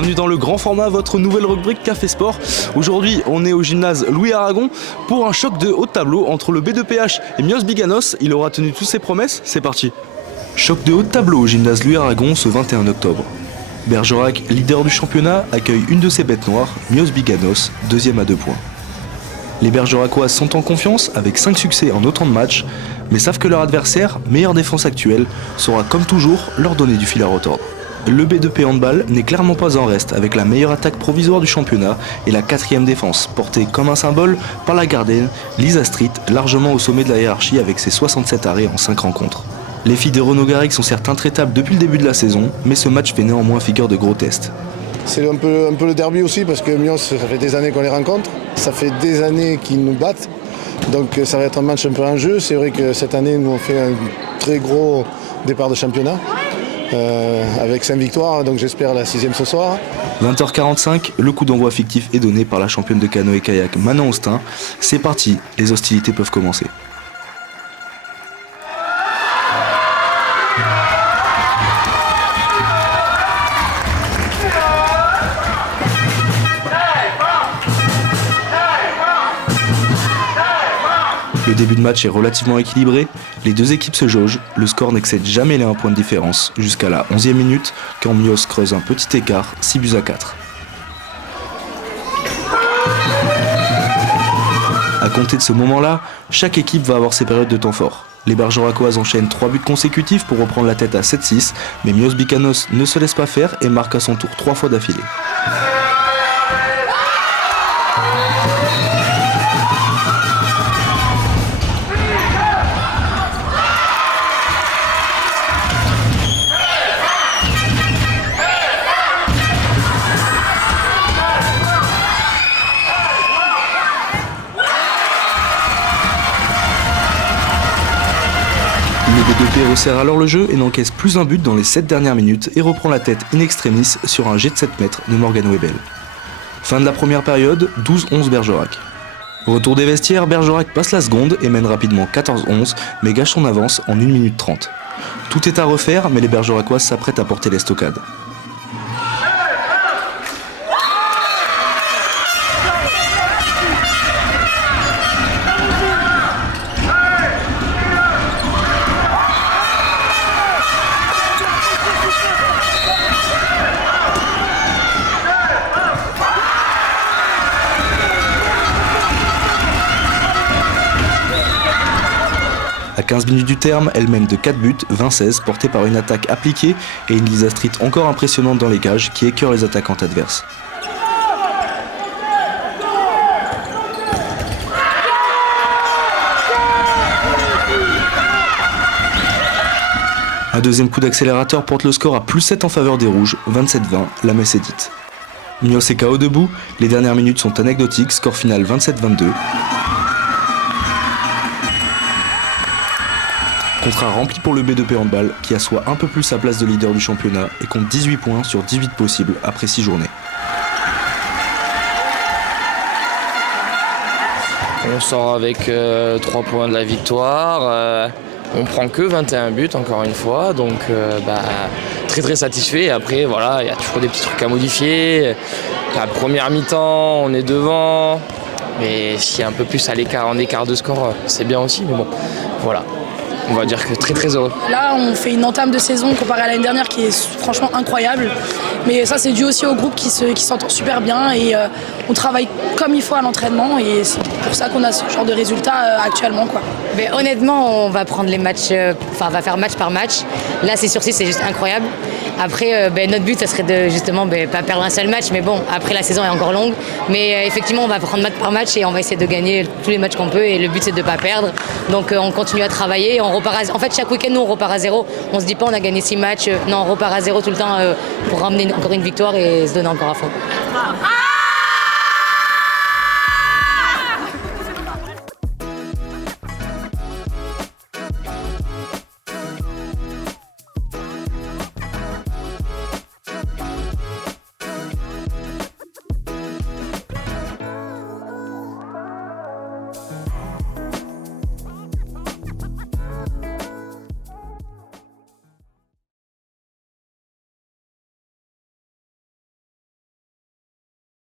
Bienvenue dans le grand format, votre nouvelle rubrique Café Sport. Aujourd'hui, on est au gymnase Louis Aragon pour un choc de haut de tableau entre le B2PH et Mios Biganos. Il aura tenu toutes ses promesses, c'est parti. Choc de haut de tableau au gymnase Louis Aragon ce 21 octobre. Bergerac, leader du championnat, accueille une de ses bêtes noires, Mios Biganos, deuxième à 2 points. Les Bergeracoises sont en confiance avec 5 succès en autant de matchs, mais savent que leur adversaire, meilleure défense actuelle, saura comme toujours leur donner du fil à retordre. Le B2P handball n'est clairement pas en reste avec la meilleure attaque provisoire du championnat et la 4e défense, portée comme un symbole par la gardienne Lisa Street, largement au sommet de la hiérarchie avec ses 67 arrêts en 5 rencontres. Les filles de Renaud Garrigue sont certes intraitables depuis le début de la saison, mais ce match fait néanmoins figure de gros test. C'est un peu le derby aussi parce que Mios, ça fait des années qu'on les rencontre, ça fait des années qu'ils nous battent, donc ça va être un match un peu en jeu. C'est vrai que cette année, nous on fait un très gros départ de championnat avec 5 victoires, donc j'espère la 6e ce soir. 20h45, le coup d'envoi fictif est donné par la championne de canoë-kayak Manon Austin. C'est parti, les hostilités peuvent commencer. Le début de match est relativement équilibré, les deux équipes se jaugent, le score n'excède jamais les 1 point de différence, jusqu'à la 11e minute, quand Mios creuse un petit écart, 6-4. À compter de ce moment-là, chaque équipe va avoir ses périodes de temps fort. Les Bergeracoises enchaînent 3 buts consécutifs pour reprendre la tête à 7-6, mais Mios Biganos ne se laisse pas faire et marque à son tour 3 fois d'affilée. Le B2P resserre alors le jeu et n'encaisse plus un but dans les 7 dernières minutes et reprend la tête in extremis sur un jet de 7 mètres de Morgan Webel. Fin de la première période, 12-11 Bergerac. Retour des vestiaires, Bergerac passe la seconde et mène rapidement 14-11, mais gâche son avance en 1 minute 30. Tout est à refaire, mais les Bergeracoises s'apprêtent à porter l'estocade. À 15 minutes du terme, elle mène de 4 buts, 20-16, portée par une attaque appliquée et une Lisa Street encore impressionnante dans les cages qui écœure les attaquantes adverses. Un deuxième coup d'accélérateur porte le score à +7 en faveur des rouges, 27-20, la messe est dite. Mios est KO debout, les dernières minutes sont anecdotiques, score final 27-22. Contrat rempli pour le B2P handball qui assoit un peu plus sa place de leader du championnat et compte 18 points sur 18 possibles après 6 journées. On sort avec 3 points de la victoire, on prend que 21 buts encore une fois, donc très très satisfait. Et après voilà, il y a toujours des petits trucs à modifier. La première mi-temps, on est devant, mais s'il y a un peu plus à l'écart, en écart de score, c'est bien aussi, mais bon, voilà. On va dire que très très heureux. Là, on fait une entame de saison comparée à l'année dernière qui est franchement incroyable. Mais ça, c'est dû aussi au groupe qui s'entend super bien et on travaille comme il faut à l'entraînement et c'est pour ça qu'on a ce genre de résultats actuellement, quoi. Mais honnêtement, on va prendre les matchs, on va faire match par match. Là, c'est sur 6, c'est juste incroyable. Après, notre but, ça serait de justement pas perdre un seul match. Mais bon, après, la saison est encore longue. Mais effectivement, on va prendre match par match et on va essayer de gagner tous les matchs qu'on peut. Et le but, c'est de ne pas perdre. Donc, on continue à travailler. On repart en fait, chaque week-end, nous, on repart à 0. On se dit pas, on a gagné 6 matchs. Non, on repart à 0 tout le temps pour ramener encore une victoire et se donner encore à fond.